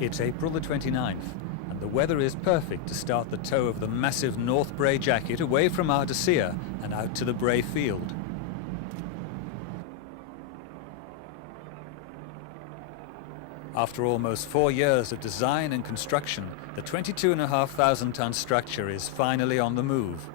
It's April the 29th, and the weather is perfect to start the tow of the massive North Brae jacket away from Ardisia and out to the Brae field. After almost 4 years of design and construction, the 22,500 ton structure is finally on the move.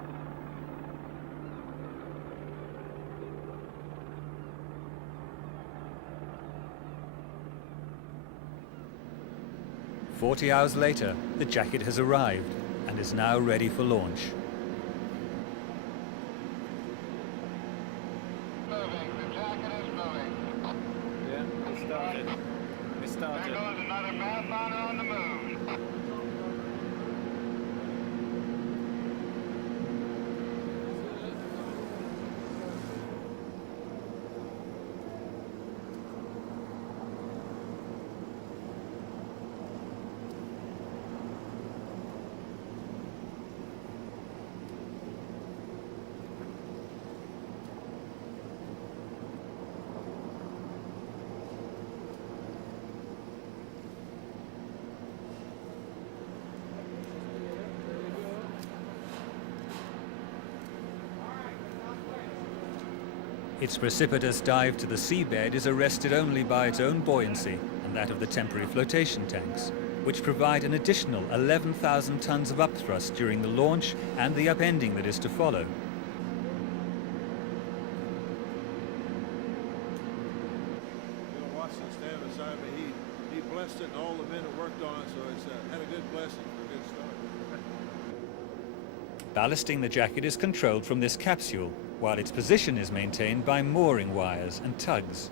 "40 hours later, the jacket has arrived and is now ready for launch. Moving. The jacket is moving. Yeah, we started. There goes another marathoner on the move. Its precipitous dive to the seabed is arrested only by its own buoyancy and that of the temporary flotation tanks, which provide an additional 11,000 tons of upthrust during the launch and the upending that is to follow. Watson standing beside me, he blessed it, and all the men that worked on it, so it's had a good blessing for a good start. Ballasting the jacket is controlled from this capsule, while its position is maintained by mooring wires and tugs.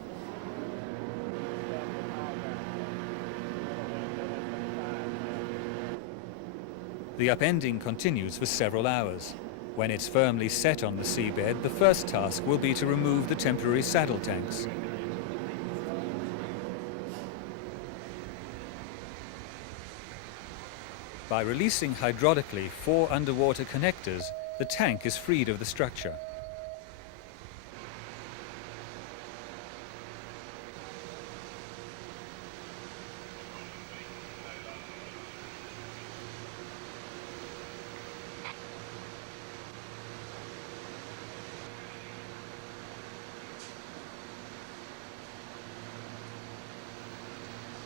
The upending continues for several hours. When it's firmly set on the seabed, the first task will be to remove the temporary saddle tanks. By releasing hydraulically 4 underwater connectors, the tank is freed of the structure.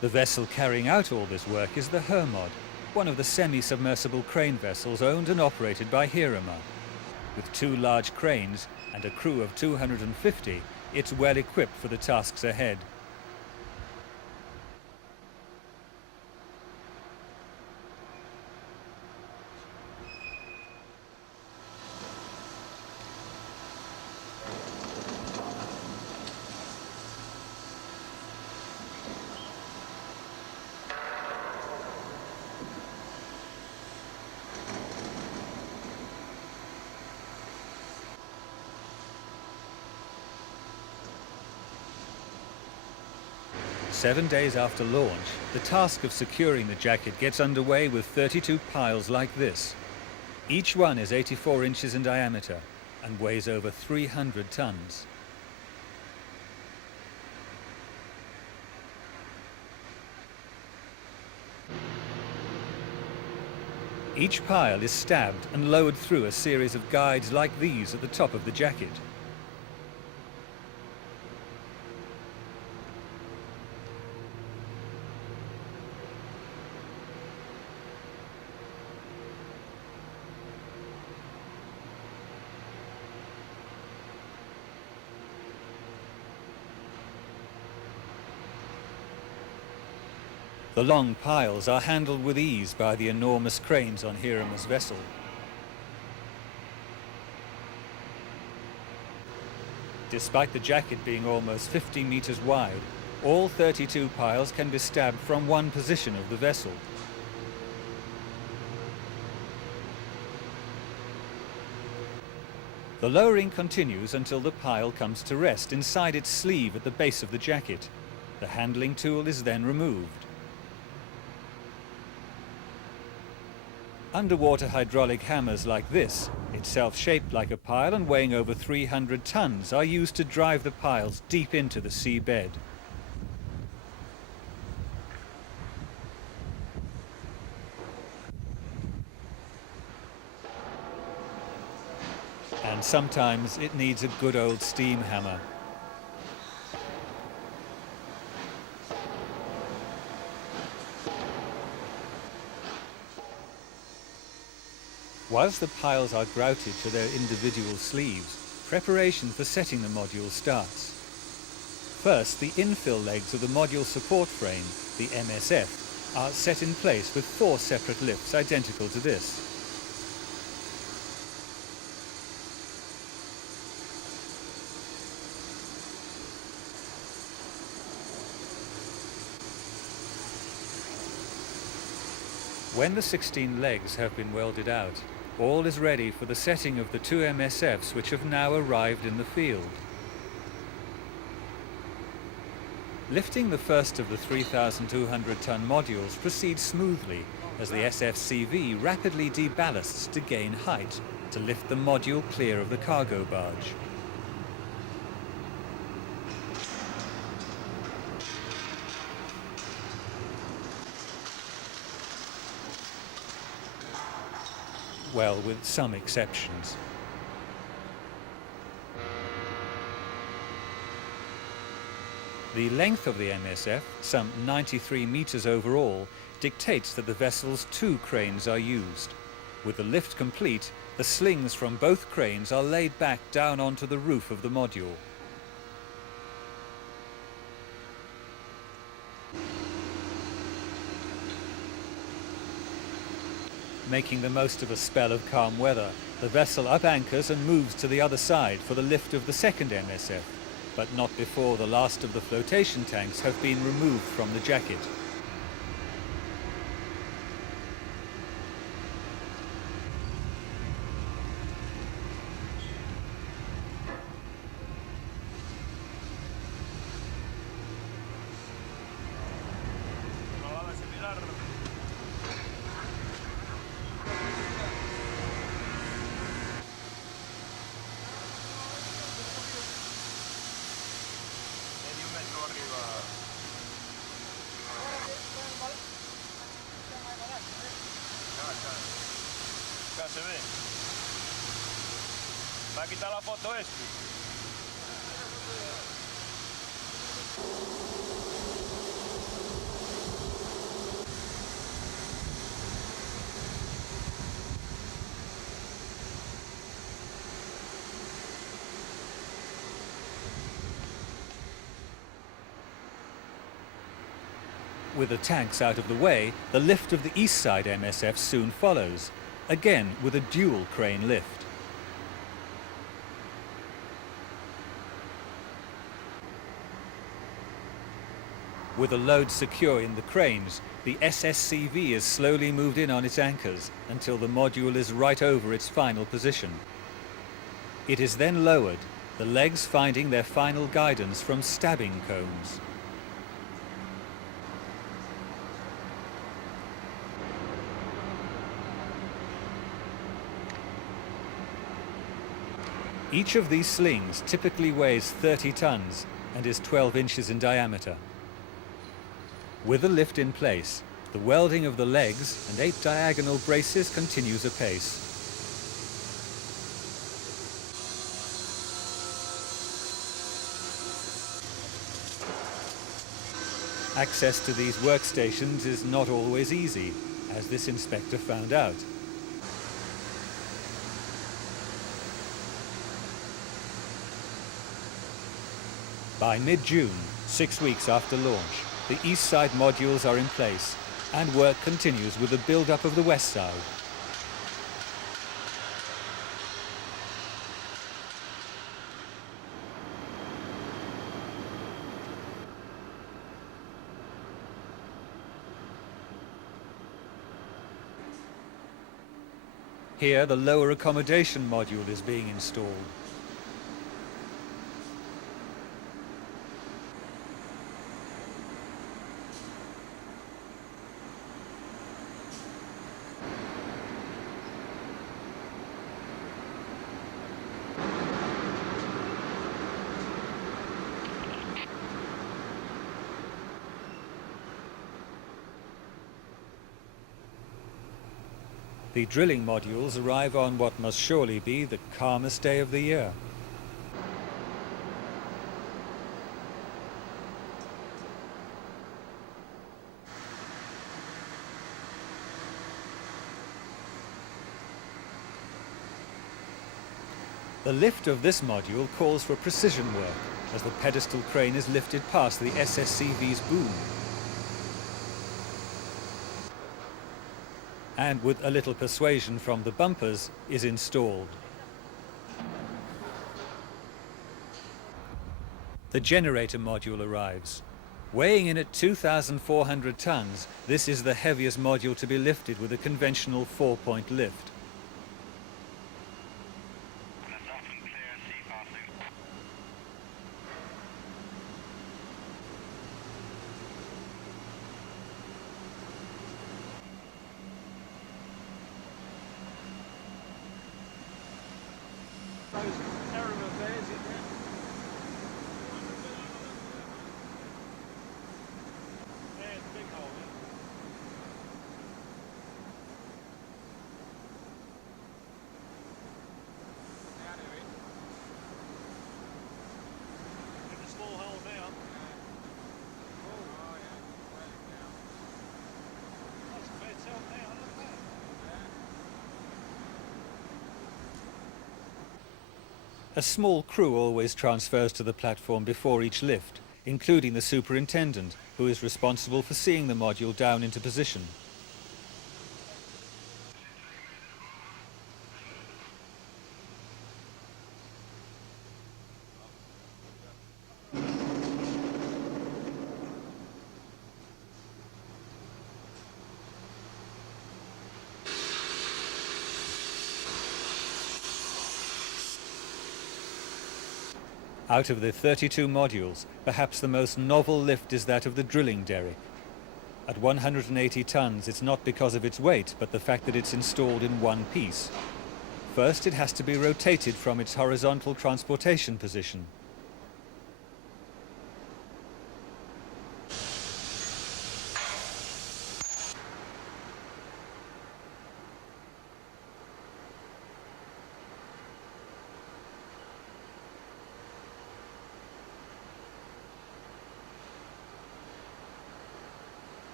The vessel carrying out all this work is the Hermod, one of the semi-submersible crane vessels owned and operated by Hirama. With 2 large cranes and a crew of 250, it's well equipped for the tasks ahead. Seven days after launch, the task of securing the jacket gets underway with 32 piles like this. Each one is 84 inches in diameter and weighs over 300 tons. Each pile is stabbed and lowered through a series of guides like these at the top of the jacket. The long piles are handled with ease by the enormous cranes on Hirama's vessel. Despite the jacket being almost 50 meters wide, all 32 piles can be stabbed from one position of the vessel. The lowering continues until the pile comes to rest inside its sleeve at the base of the jacket. The handling tool is then removed. Underwater hydraulic hammers like this, itself shaped like a pile and weighing over 300 tons, are used to drive the piles deep into the seabed. and sometimes it needs a good old steam hammer. Whilst the piles are grouted to their individual sleeves, preparation for setting the module starts. First, the infill legs of the module support frame, the MSF, are set in place with 4 separate lifts identical to this. When the 16 legs have been welded out, all is ready for the setting of the 2 MSFs which have now arrived in the field. Lifting the first of the 3,200-ton modules proceeds smoothly as the SFCV rapidly deballasts to gain height to lift the module clear of the cargo barge. Well, with some exceptions. The length of the MSF, some 93 meters overall, dictates that the vessel's 2 cranes are used. With the lift complete, the slings from both cranes are laid back down onto the roof of the module. Making the most of a spell of calm weather, the vessel up anchors and moves to the other side for the lift of the second MSF, but not before the last of the flotation tanks have been removed from the jacket. Se ve. Va a quitar la foto este. With the tanks out of the way, the lift of the east side MSF soon follows, again with a dual crane lift. With the load secure in the cranes, the SSCV is slowly moved in on its anchors until the module is right over its final position. It is then lowered, the legs finding their final guidance from stabbing cones. Each of these slings typically weighs 30 tons and is 12 inches in diameter. With the lift in place, the welding of the legs and 8 diagonal braces continues apace. Access to these workstations is not always easy, as this inspector found out. By mid-June, 6 weeks after launch, the east side modules are in place and work continues with the build-up of the west side. Here, the lower accommodation module is being installed. The drilling modules arrive on what must surely be the calmest day of the year. The lift of this module calls for precision work as the pedestal crane is lifted past the SSCV's boom. And with a little persuasion from the bumpers, is installed. The generator module arrives. Weighing in at 2,400 tons, this is the heaviest module to be lifted with a conventional 4-point lift. A small crew always transfers to the platform before each lift, including the superintendent, who is responsible for seeing the module down into position. Out of the 32 modules, perhaps the most novel lift is that of the drilling derrick. At 180 tons, it's not because of its weight, but the fact that it's installed in one piece. First, it has to be rotated from its horizontal transportation position.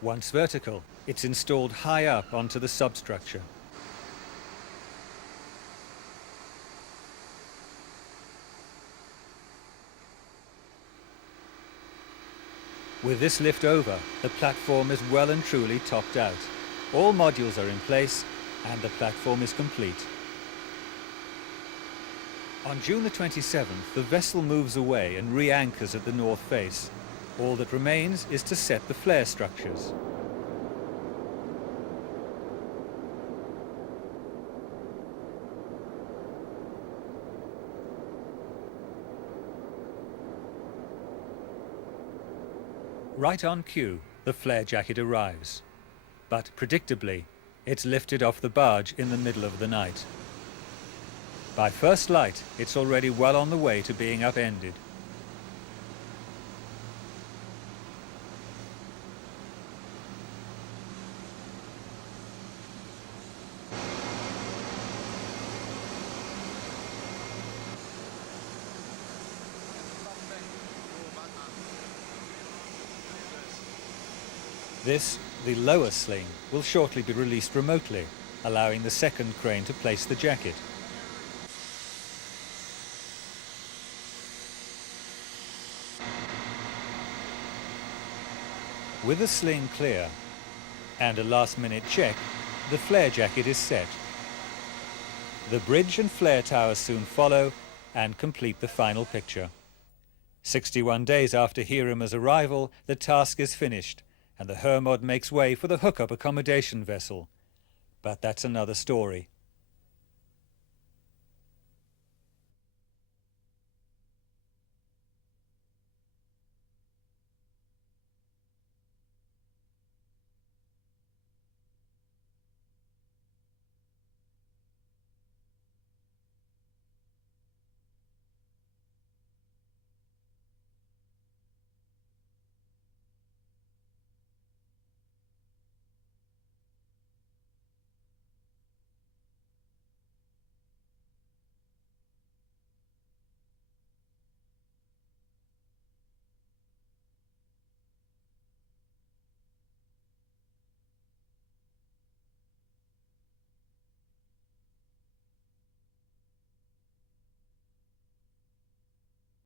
Once vertical, it's installed high up onto the substructure. With this lift over, the platform is well and truly topped out. All modules are in place and the platform is complete. On June the 27th, the vessel moves away and re-anchors at the north face. All that remains is to set the flare structures. Right on cue, the flare jacket arrives. But predictably, it's lifted off the barge in the middle of the night. By first light, it's already well on the way to being upended. This, the lower sling, will shortly be released remotely, allowing the second crane to place the jacket. With the sling clear and a last-minute check, the flare jacket is set. The bridge and flare tower soon follow and complete the final picture. 61 days after Hirama's arrival, the task is finished, and the Hermod makes way for the hookup accommodation vessel. But that's another story.